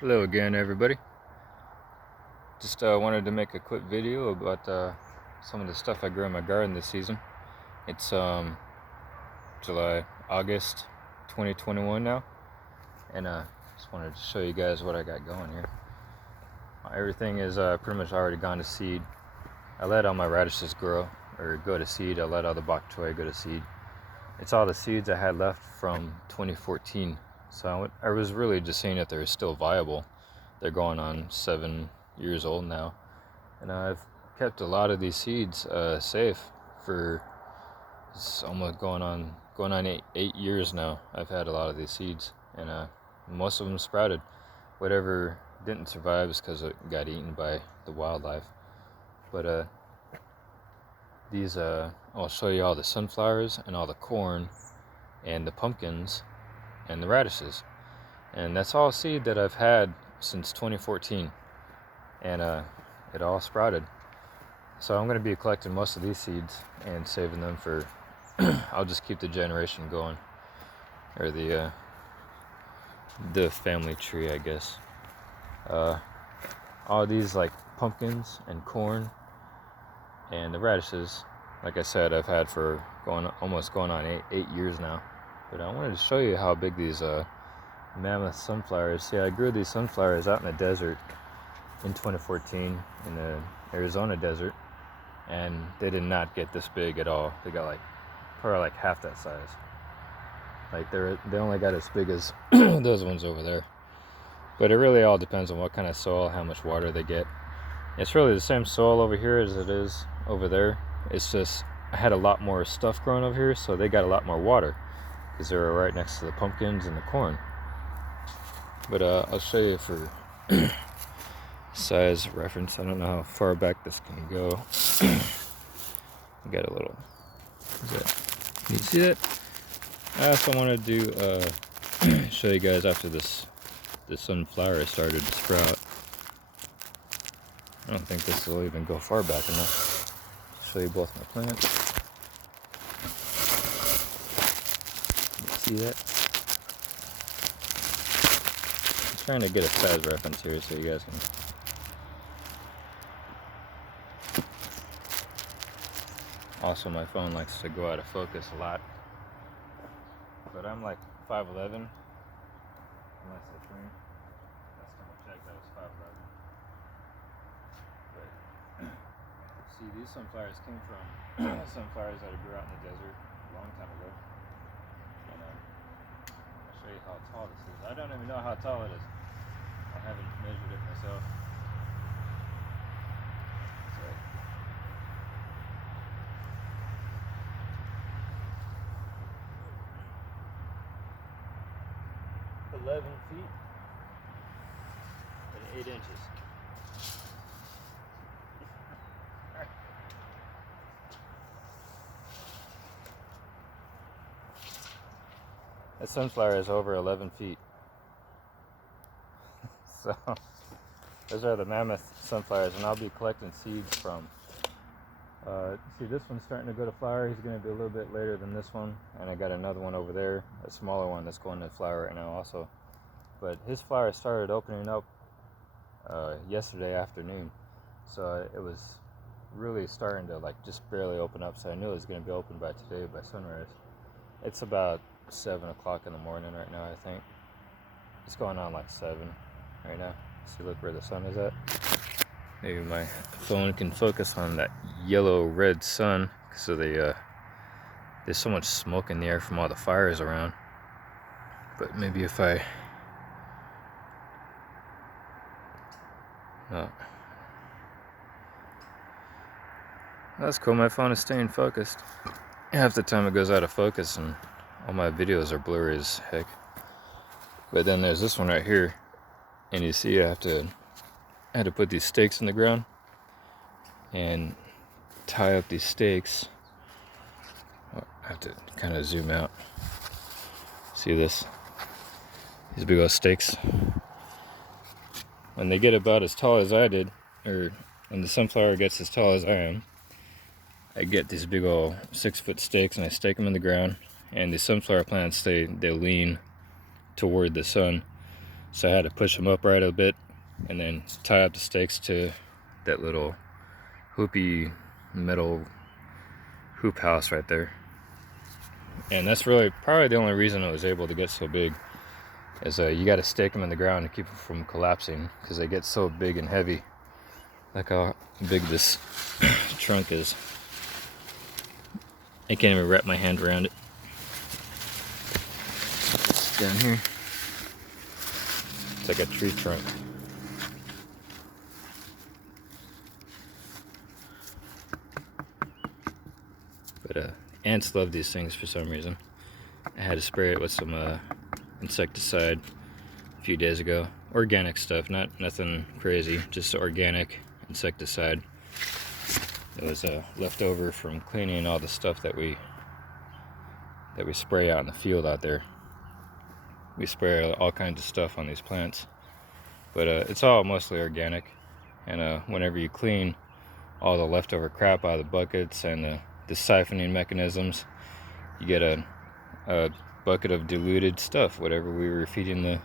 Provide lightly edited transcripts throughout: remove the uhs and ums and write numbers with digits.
Hello again, everybody. Just wanted to make a quick video about some of the stuff I grew in my garden this season. It's August 2021 now, and just wanted to show you guys what I got going here. Everything is pretty much already gone to seed. I let all my radishes grow or go to seed. I let all the bok choy go to seed. It's all the seeds I had left from 2014. So I was really just seeing if they're still viable. They're going on 7 years old now, and I've kept a lot of these seeds safe for almost going on eight years now. I've had a lot of these seeds, and most of them sprouted. Whatever didn't survive is because it got eaten by the wildlife. But these I'll show you all the sunflowers and all the corn and the pumpkins and the radishes, and that's all seed that I've had since 2014, and it all sprouted. So I'm going to be collecting most of these seeds and saving them for I'll just keep the generation going, or the family tree, I guess. All these like pumpkins and corn and the radishes, like I said, I've had for almost going on eight years now. But I wanted to show you how big these mammoth sunflowers. See, I grew these sunflowers out in the desert in 2014 in the Arizona desert, and they did not get this big at all. They got probably like half that size. Like they only got as big as those ones over there. But it really all depends on what kind of soil, how much water they get. It's really the same soil over here as it is over there. It's just I had a lot more stuff growing over here, so they got a lot more water because they were right next to the pumpkins and the corn. But I'll show you for size reference. I don't know how far back this can go. I got a little. Can you see that? I also wanted to show you guys after the sunflower started to sprout. I don't think this will even go far back enough. Show you both my plants. See that? I'm trying to get a size reference here so you guys can. Also, my phone likes to go out of focus a lot. But I'm like 5'11", unless I shrink. Last time I checked, I was 5'11". But see, these sunflowers came from sunflowers that I grew out in the desert a long time ago. And I'll show you how tall this is. I don't even know how tall it is. I haven't measured it myself. So, 11 feet and 8 inches. That sunflower is over 11 feet. So those are the mammoth sunflowers, and I'll be collecting seeds from. See, this one's starting to go to flower. He's going to be a little bit later than this one, and I got another one over there, a smaller one that's going to flower right now also. But his flower started opening up yesterday afternoon, so it was really starting to like just barely open up. So I knew it was going to be open by today by sunrise. It's about 7 o'clock in the morning right now, I think. It's going on like 7 right now. See, look where the sun is at. Maybe my phone can focus on that yellow-red sun because of there's so much smoke in the air from all the fires around. But maybe if I... Oh. That's cool, my phone is staying focused. Half the time it goes out of focus and all my videos are blurry as heck. But then there's this one right here, and you see I had to put these stakes in the ground and tie up these stakes. I have to kind of zoom out. See this? These big old stakes. When they get about as tall as I did, or when the sunflower gets as tall as I am, I get these big old 6-foot stakes and I stake them in the ground. And the sunflower plants, they lean toward the sun. So I had to push them upright a bit and then tie up the stakes to that little hoopy metal hoop house right there. And that's really probably the only reason it was able to get so big, is you got to stake them in the ground to keep them from collapsing, because they get so big and heavy. Look how big this trunk is. I can't even wrap my hand around it. It's down here. It's like a tree trunk. But ants love these things for some reason. I had to spray it with some insecticide a few days ago. Organic stuff, nothing crazy, just organic insecticide. It was left over from cleaning all the stuff that we spray out in the field out there. We spray all kinds of stuff on these plants, but it's all mostly organic. And whenever you clean all the leftover crap out of the buckets and the siphoning mechanisms, you get a bucket of diluted stuff, whatever we were feeding the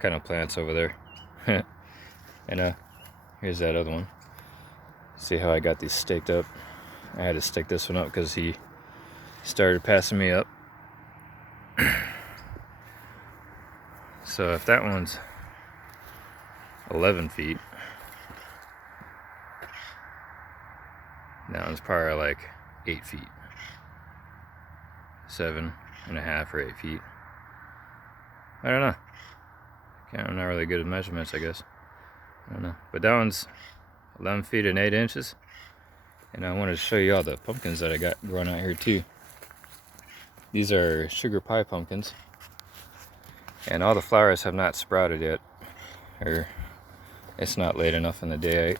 kind of plants over there. And here's that other one. See how I got these staked up? I had to stick this one up because he started passing me up. So if that one's 11 feet, that one's probably like 8 feet. 7.5 or 8 feet. I don't know. I'm not really good at measurements, I guess. I don't know. But that one's 11 feet and 8 inches. And I wanted to show you all the pumpkins that I got growing out here too. These are sugar pie pumpkins. And all the flowers have not sprouted yet. Or it's not late enough in the day.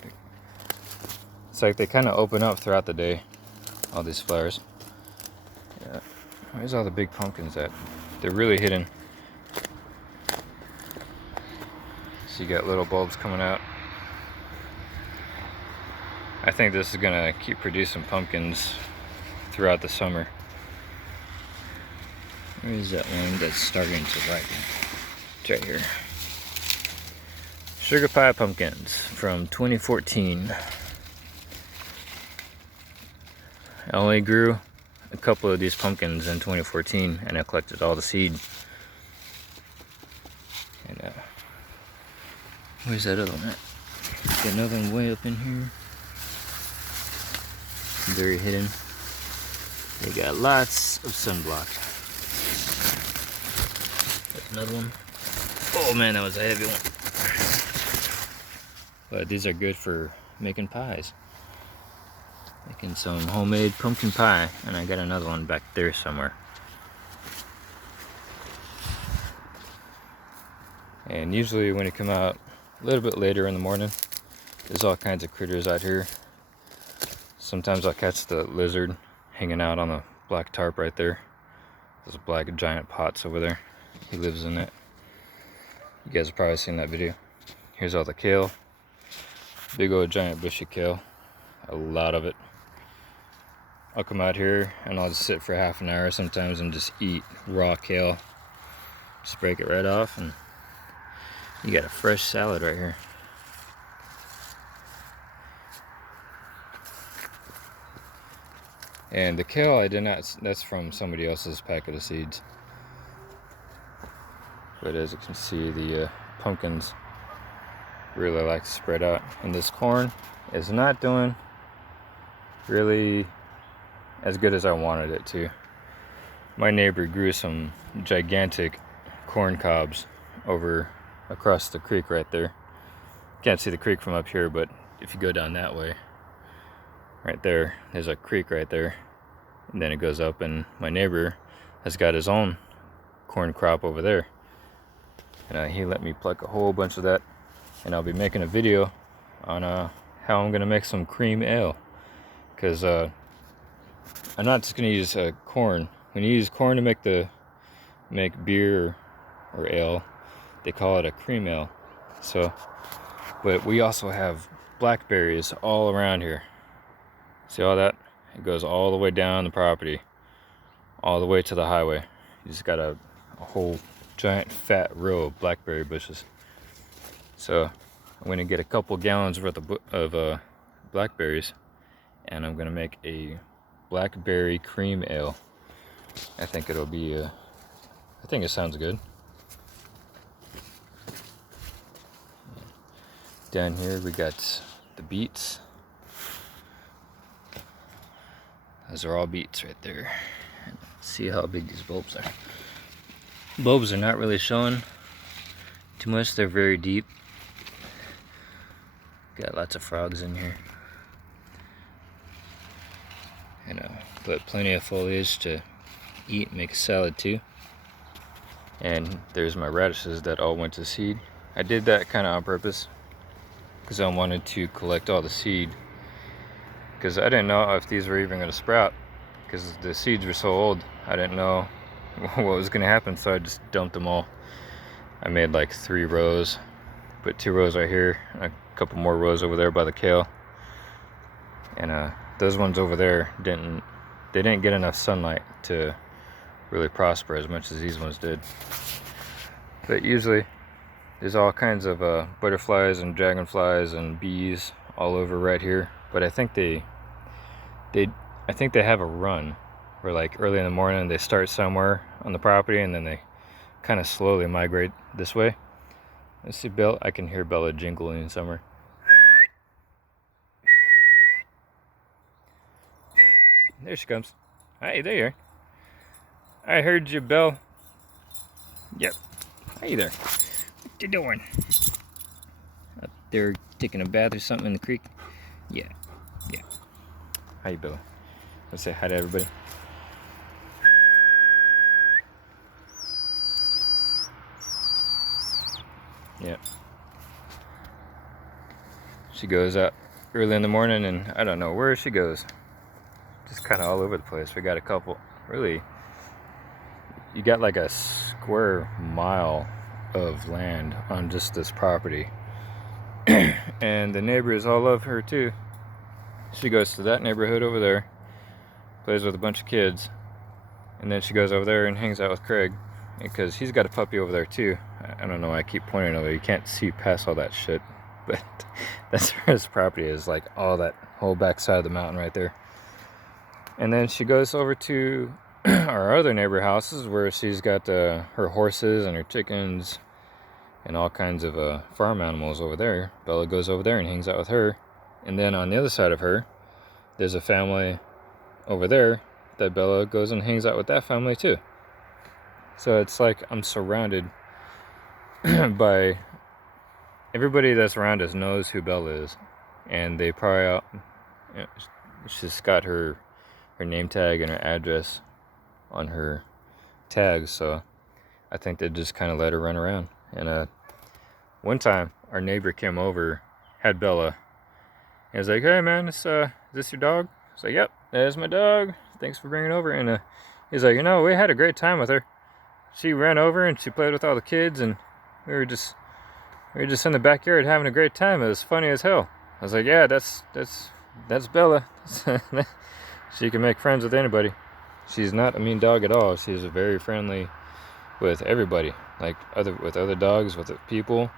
It's like they kind of open up throughout the day, all these flowers. Yeah. Where's all the big pumpkins at? They're really hidden. So you got little bulbs coming out. I think this is gonna keep producing pumpkins throughout the summer. Where is that one that's starting to ripen? It's right here. Sugar pie pumpkins from 2014. I only grew a couple of these pumpkins in 2014, and I collected all the seed. And where's that other one at? Got another one way up in here. Very hidden. They got lots of sunblock. There's another one. Oh man, that was a heavy one. But these are good for making pies. Making some homemade pumpkin pie. And I got another one back there somewhere. And usually when you come out a little bit later in the morning, there's all kinds of critters out here. Sometimes I'll catch the lizard hanging out on the black tarp right there. Those black giant pots over there. He lives in it. You guys have probably seen that video. Here's all the kale. Big old giant bushy kale. A lot of it. I'll come out here and I'll just sit for half an hour sometimes and just eat raw kale. Just break it right off and you got a fresh salad right here. And the kale I did not, that's from somebody else's packet of seeds. But as you can see, the pumpkins really like to spread out. And this corn is not doing really as good as I wanted it to. My neighbor grew some gigantic corn cobs over across the creek right there. Can't see the creek from up here, but if you go down that way, right there, there's a creek right there, and then it goes up, and my neighbor has got his own corn crop over there, and he let me pluck a whole bunch of that, and I'll be making a video on how I'm gonna make some cream ale, because I'm not just gonna use corn. When you use corn to make beer or ale, they call it a cream ale. So, but we also have blackberries all around here. See all that? It goes all the way down the property, all the way to the highway. You just got a whole giant fat row of blackberry bushes. So I'm gonna get a couple gallons worth of blackberries, and I'm gonna make a blackberry cream ale. I think it'll be I think it sounds good. Down here we got the beets. Those are all beets right there. See how big these bulbs are. Bulbs are not really showing too much. They're very deep. Got lots of frogs in here. And but plenty of foliage to eat and make a salad too. And there's my radishes that all went to seed. I did that kind of on purpose because I wanted to collect all the seed, because I didn't know if these were even going to sprout, because the seeds were so old. I didn't know what was going to happen, so I just dumped them all. I made like 3 rows, put 2 rows right here, and a couple more rows over there by the kale. And those ones over there didn't get enough sunlight to really prosper as much as these ones did. But usually there's all kinds of butterflies and dragonflies and bees all over right here. But I think they have a run where, like, early in the morning they start somewhere on the property and then they kind of slowly migrate this way. Let's see, Bella. I can hear Bella jingling somewhere. There she comes. Hi, there you are. I heard you, Belle. Yep. Hey there. What you doing? Up there taking a bath or something in the creek? Yeah. Yeah. Hi, Bella. Let's say hi to everybody. Yeah. She goes out early in the morning, and I don't know where she goes. Just kind of all over the place. We got a couple, really, you got like a square mile of land on just this property. And the neighbors all love her too. She goes to that neighborhood over there, plays with a bunch of kids, and then she goes over there and hangs out with Craig, because he's got a puppy over there too. I don't know why I keep pointing over. You can't see past all that shit, but that's where his property is, like all that whole back side of the mountain right there. And then she goes over to our other neighbor houses where she's got her horses and her chickens and all kinds of farm animals over there. Bella goes over there and hangs out with her. And then on the other side of her, there's a family over there that Bella goes and hangs out with that family too. So it's like I'm surrounded by everybody that's around us knows who Bella is. And they probably she's got her name tag and her address on her tags, so I think they just kind of let her run around. And one time our neighbor came over, had Bella, and was like, "Hey man, is this your dog?" I was like, "Yep, that is my dog. Thanks for bringing it over." And he's like, "We had a great time with her. She ran over and she played with all the kids, and we were just in the backyard having a great time. It was funny as hell." I was like, "Yeah, that's Bella." She can make friends with anybody. She's not a mean dog at all. She's very friendly with everybody, like with other dogs, with people.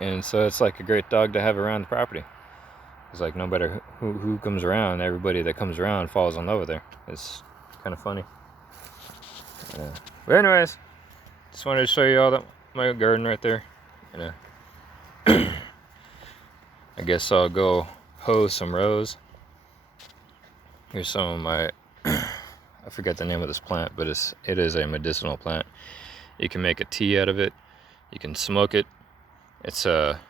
And so it's like a great dog to have around the property. It's like no matter who comes around, everybody that comes around falls in love with her. It's kind of funny. But anyways, just wanted to show you all my garden right there. And I guess I'll go hoe some rows. Here's some of my, I forget the name of this plant, but it is a medicinal plant. You can make a tea out of it. You can smoke it. It's a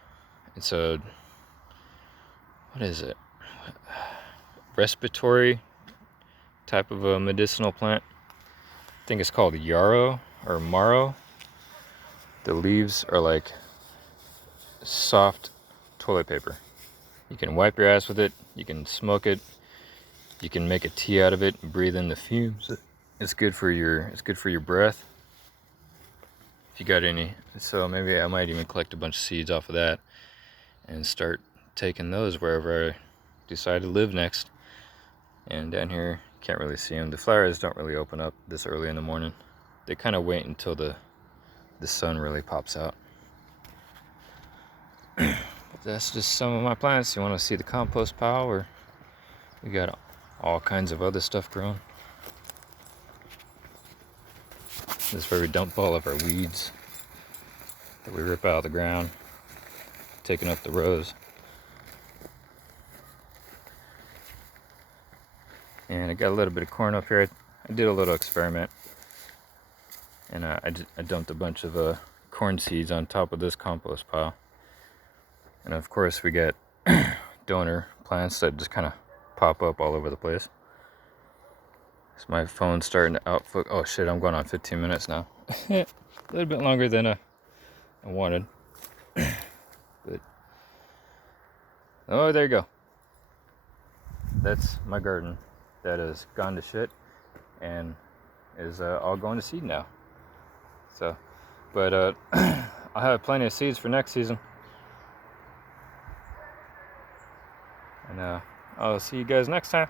what is it? Respiratory type of a medicinal plant. I think it's called yarrow or marrow. The leaves are like soft toilet paper. You can wipe your ass with it. You can smoke it. You can make a tea out of it and breathe in the fumes. It's good for your breath. If you got any, so maybe I might even collect a bunch of seeds off of that and start taking those wherever I decide to live next. And down here, can't really see them. The flowers don't really open up this early in the morning. They kind of wait until the the sun really pops out. But that's just some of my plants. You want to see the compost pile where we got all kinds of other stuff growing. This is where we dump all of our weeds that we rip out of the ground, taking up the rows. And I got a little bit of corn up here. I did a little experiment, and I dumped a bunch of corn seeds on top of this compost pile. And of course we got donor plants that just kind of pop up all over the place. So my phone's starting to outfocus. Oh shit, I'm going on 15 minutes now. A little bit longer than I wanted. But oh, there you go. That's my garden that has gone to shit and is all going to seed now. So, but I'll have plenty of seeds for next season. And I'll see you guys next time.